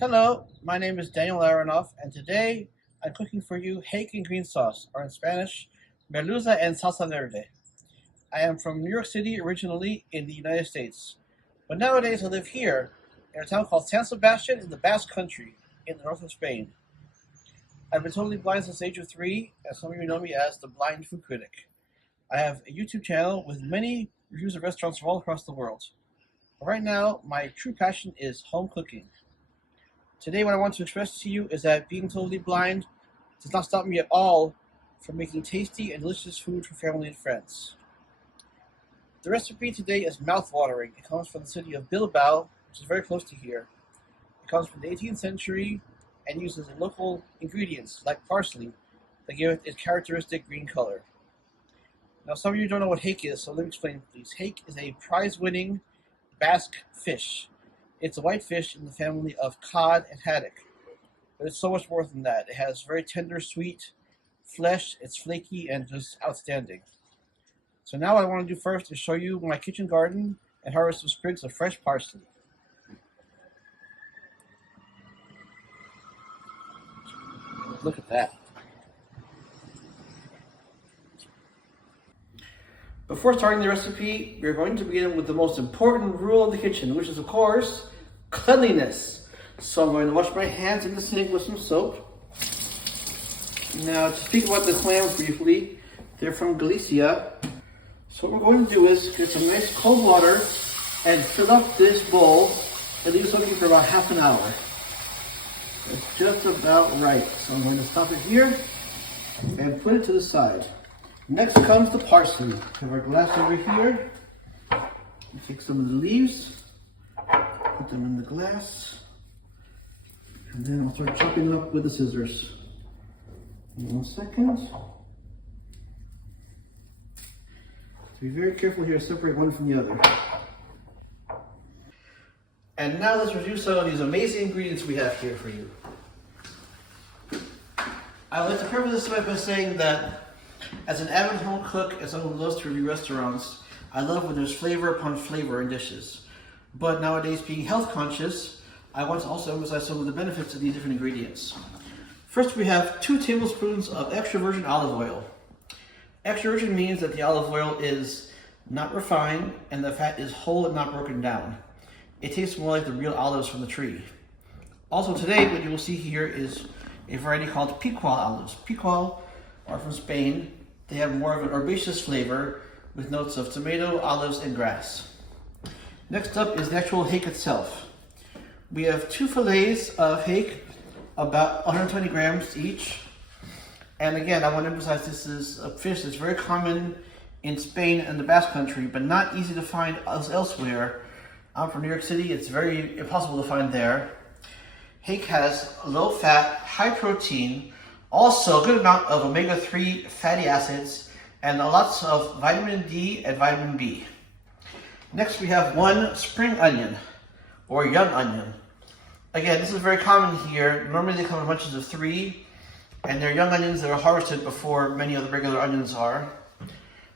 Hello, my name is Daniel Aronoff, and today I'm cooking for you Hake and green sauce, or in Spanish, merluza and salsa verde. I am from New York City originally in the United States, but nowadays I live here in a town called San Sebastian in the Basque country in the north of Spain. I've been totally blind since the age of 3, and some of you know me as the Blind Food Critic. I have a YouTube channel with many reviews of restaurants from all across the world. But right now, my true passion is home cooking. Today, what I want to express to you is that being totally blind does not stop me at all from making tasty and delicious food for family and friends. The recipe today is mouth-watering. It comes from the city of Bilbao, which is very close to here. It comes from the 18th century and uses local ingredients like parsley that give it its characteristic green color. Now, some of you don't know what hake is, so let me explain, please. Hake is a prize-winning Basque fish. It's a white fish in the family of cod and haddock, but it's so much more than that. It has very tender, sweet flesh, it's flaky, and just outstanding. So now what I want to do first is show you my kitchen garden and harvest some sprigs of fresh parsley. Look at that. Before starting the recipe, we're going to begin with the most important rule of the kitchen, which is, of course, cleanliness. So I'm going to wash my hands in the sink with some soap. Now, to speak about the clams briefly, they're from Galicia. So what we're going to do is get some nice cold water and fill up this bowl and leave it soaking for about half an hour. It's just about right. So I'm going to stop it here and put it to the side. Next comes the parsley. We have our glass over here. We take some of the leaves, put them in the glass, and then I'll start chopping them up with the scissors. In 1 second. So be very careful here to separate one from the other. And now let's review some of these amazing ingredients we have here for you. I would like to preface this by saying that as an avid home cook and someone who loves to review restaurants, I love when there's flavor upon flavor in dishes. But nowadays, being health conscious, I want to also emphasize some of the benefits of these different ingredients. First, we have 2 tablespoons of extra virgin olive oil. Extra virgin means that the olive oil is not refined and the fat is whole and not broken down. It tastes more like the real olives from the tree. Also today, what you will see here is a variety called picual olives. Picual are from Spain. They have more of an herbaceous flavor with notes of tomato, olives, and grass. Next up is the actual hake itself. We have 2 fillets of hake, about 120 grams each. And again, I want to emphasize this is a fish that's very common in Spain and the Basque country, but not easy to find elsewhere. I'm from New York City, it's very impossible to find there. Hake has low fat, high protein, also a good amount of omega-3 fatty acids, and lots of vitamin D and vitamin B. Next we have 1 spring onion, or young onion. Again, this is very common here. Normally they come in bunches of 3, and they're young onions that are harvested before many of the regular onions are.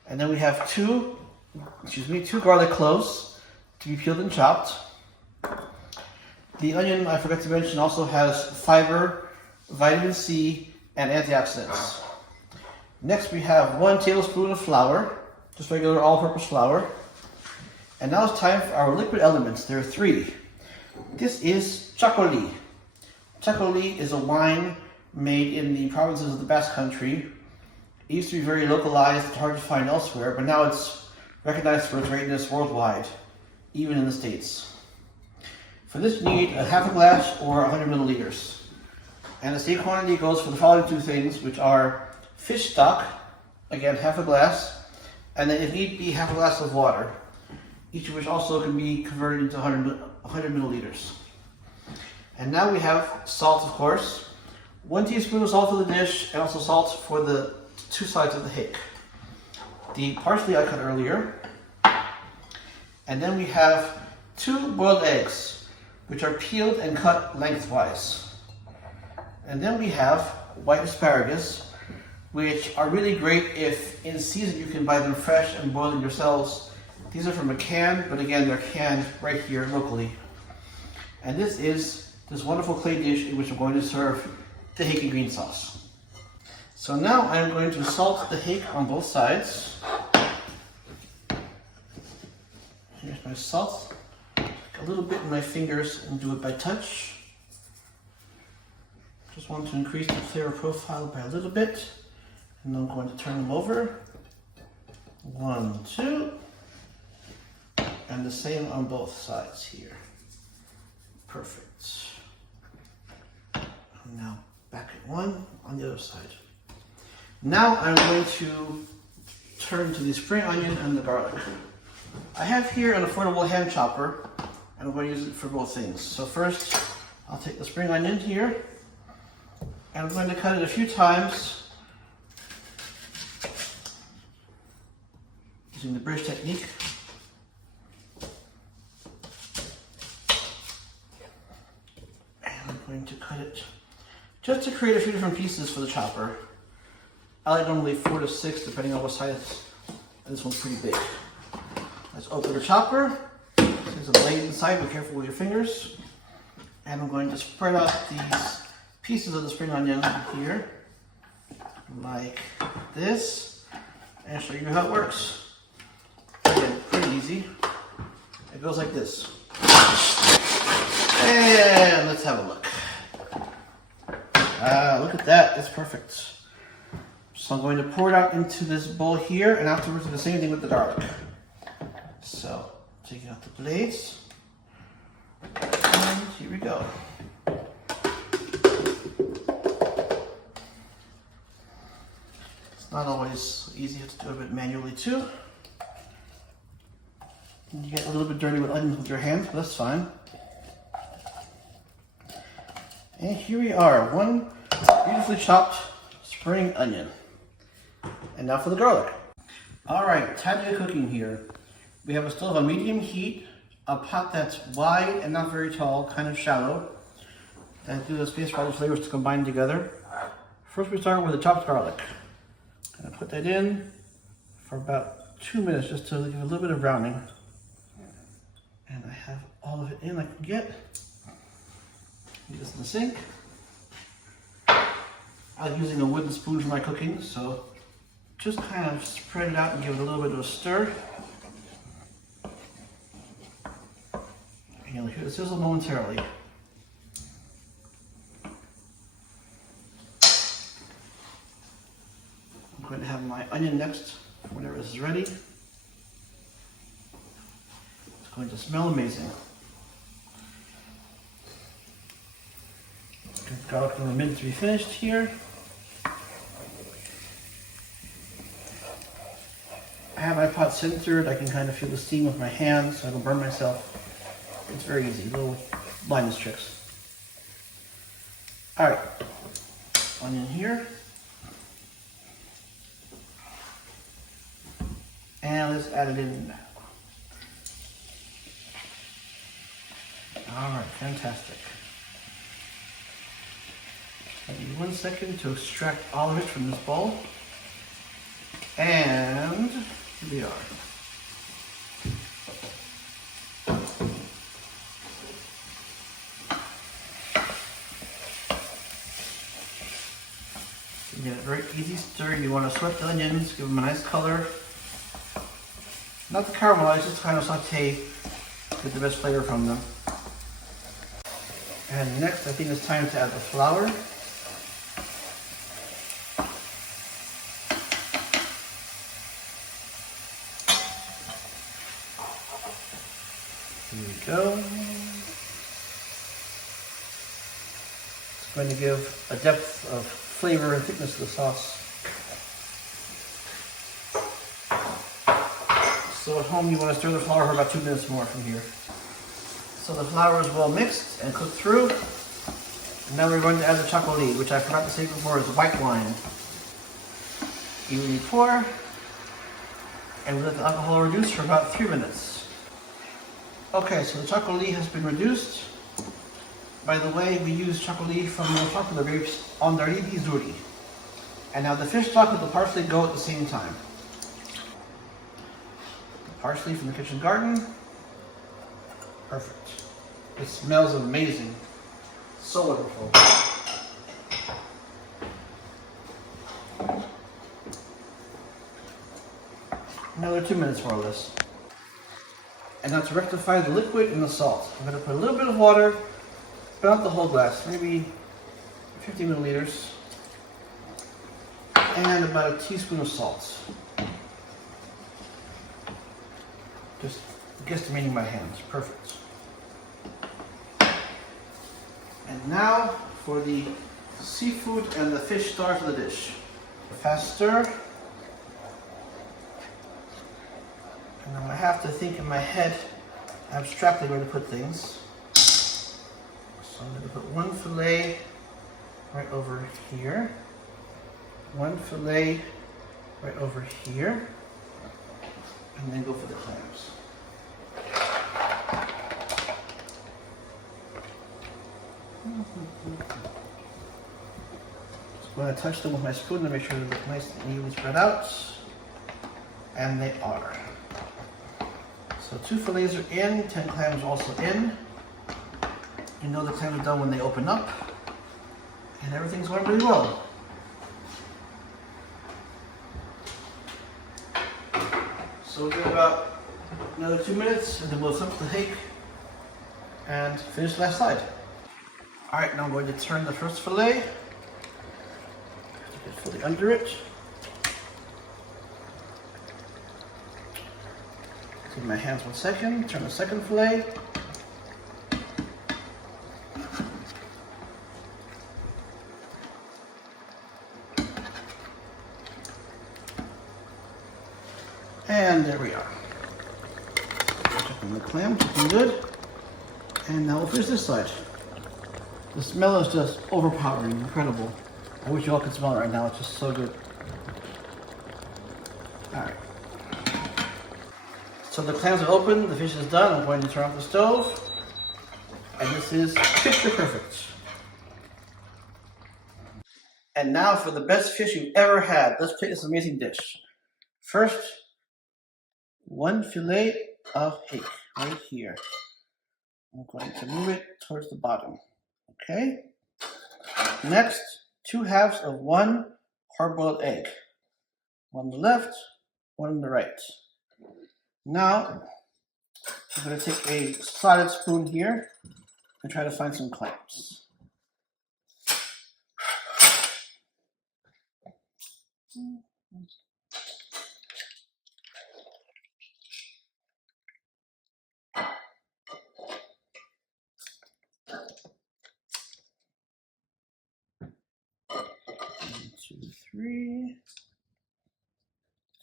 And then we have 2 garlic cloves to be peeled and chopped. The onion, I forgot to mention, also has fiber, vitamin C, and antioxidants. Next we have 1 tablespoon of flour, just regular all-purpose flour. And now it's time for our liquid elements. There are 3. This is txakoli. Txakoli is a wine made in the provinces of the Basque country. It used to be very localized, hard to find elsewhere, but now it's recognized for its greatness worldwide, even in the States. For this you need a half a glass or 100 milliliters. And the same quantity goes for the following 2 things, which are fish stock, again half a glass, and then if need be half a glass of water, each of which also can be converted into 100 milliliters. And now we have salt, of course. 1 teaspoon of salt for the dish, and also salt for the 2 sides of the hake. The parsley I cut earlier. And then we have 2 boiled eggs, which are peeled and cut lengthwise. And then we have white asparagus, which are really great if in season you can buy them fresh and boil them yourselves. These are from a can, but again, they're canned right here locally. And this is this wonderful clay dish in which I'm going to serve the hake and green sauce. So now I'm going to salt the hake on both sides. Here's my salt. Take a little bit in my fingers and do it by touch. Just want to increase the flavor profile by a little bit. And I'm going to turn them over. 1, 2. And the same on both sides here. Perfect. And now back at 1 on the other side. Now I'm going to turn to the spring onion and the garlic. I have here an affordable hand chopper, and I'm going to use it for both things. So first, I'll take the spring onion here, and I'm going to cut it a few times using the bridge technique. And I'm going to cut it just to create a few different pieces for the chopper. I like normally 4 to 6, depending on what size. And this one's pretty big. Let's open the chopper. There's a blade inside, be careful with your fingers. And I'm going to spread out these pieces of the spring onion here, like this, and show you how it works. Again, pretty easy. It goes like this. And let's have a look. Look at that, it's perfect. So I'm going to pour it out into this bowl here, and afterwards do the same thing with the garlic. So, taking out the blades, and here we go. It's not always easy, you have to do it a bit manually too. And you get a little bit dirty with onions with your hands, but that's fine. And here we are, one beautifully chopped spring onion. And now for the garlic. All right, time to get cooking here. We have a stove on medium heat, a pot that's wide and not very tall, kind of shallow. That gives us space for all the flavors to combine together. First we start with the chopped garlic. I'm gonna put that in for about 2 minutes just to give a little bit of browning. And I have all of it in I can get. Put this in the sink. I'm using a wooden spoon for my cooking, so just kind of spread it out and give it a little bit of a stir. And you'll hear the sizzle momentarily. I'm going to have my onion next whenever this is ready. It's going to smell amazing. Give the garlic another minute to be finished here. I have my pot centered. I can kind of feel the steam with my hands so I don't burn myself. It's very easy, little blindness tricks. All right, onion here. And let's add it in now. All right, fantastic. Give me 1 second to extract all of it from this bowl. And here we are. You get a very easy stir. You want to sweat the onions, give them a nice color. Not to caramelize, just kind of saute, get the best flavor from them. And next, I think it's time to add the flour. Here we go. It's going to give a depth of flavor and thickness to the sauce. So at home you want to stir the flour for about 2 minutes more from here. So the flour is well mixed and cooked through. And now we're going to add the txakoli, which I forgot to say before is white wine. Evenly pour, and we let the alcohol reduce for about 3 minutes. Okay, so the txakoli has been reduced. By the way, we use txakoli from the popular grapes Ondaridi Zuri. And now the fish stock with the parsley go at the same time. The parsley from the kitchen garden. Perfect. It smells amazing. So wonderful. Another 2 minutes more or less. And now to rectify the liquid and the salt, I'm going to put a little bit of water, but not the whole glass, maybe 50 milliliters, and about a teaspoon of salt. Just guesstimating my hands, perfect. And now for the seafood and the fish stars of the dish. A fast stir. And now I have to think in my head abstractly where to put things. So I'm going to put one fillet right over here. One fillet right over here. And then go for the clams. So I'm going to touch them with my spoon to make sure they look nice and evenly spread out. And they are. So 2 fillets are in, 10 clams are also in. You know the clams are done when they open up. And everything's going really well. So we'll do about another 2 minutes and then we'll flip the hake and finish the last side. Alright, now I'm going to turn the first fillet. Get fully under it. Take my hands 1 second, turn the second fillet. And there we are. Checking the clam, looking good. And now we'll finish this side. The smell is just overpowering, incredible. I wish you all could smell it right now, it's just so good. Alright. So the clams are open, the fish is done, I'm going to turn off the stove. And this is picture perfect. And now for the best fish you've ever had. Let's plate this amazing dish. First, 1 fillet of hake right here. I'm going to move it towards the bottom. Okay. Next, 2 halves of 1 hard-boiled egg. 1 on the left, 1 on the right. Now, I'm going to take a slotted spoon here and try to find some clams. One, 2, 3.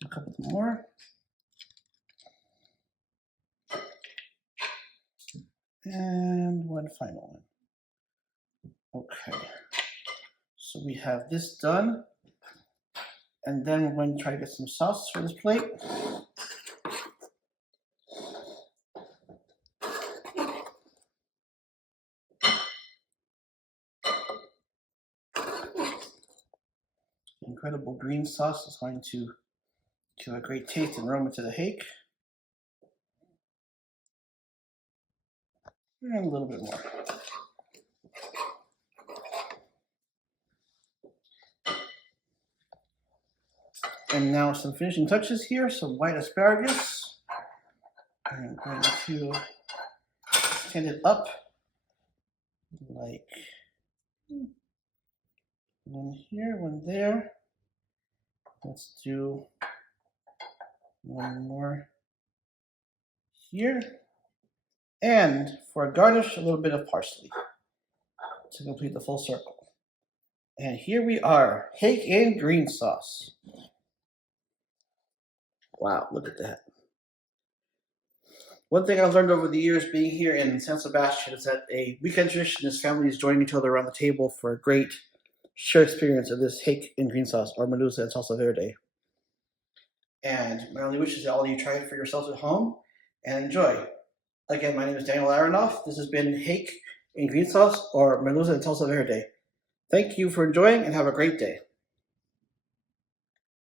A couple more. And 1 final one. Okay. So we have this done. And then we're going to try to get some sauce for this plate. Incredible green sauce is going to give a great taste and aroma to the hake. And a little bit more. And now some finishing touches here, some white asparagus. I'm going to stand it up like 1 here, 1 there. Let's do 1 more here. And for a garnish, a little bit of parsley to complete the full circle. And here we are, hake and green sauce. Wow, look at that. One thing I've learned over the years being here in San Sebastian is that a weekend tradition is families joining each other around the table for a great shared experience of this hake and green sauce, or merluza and salsa verde. And my only wish is that all of you try it for yourselves at home and enjoy. Again, my name is Daniel Aronoff. This has been hake and green sauce, or merluza and salsa verde. Thank you for enjoying and have a great day.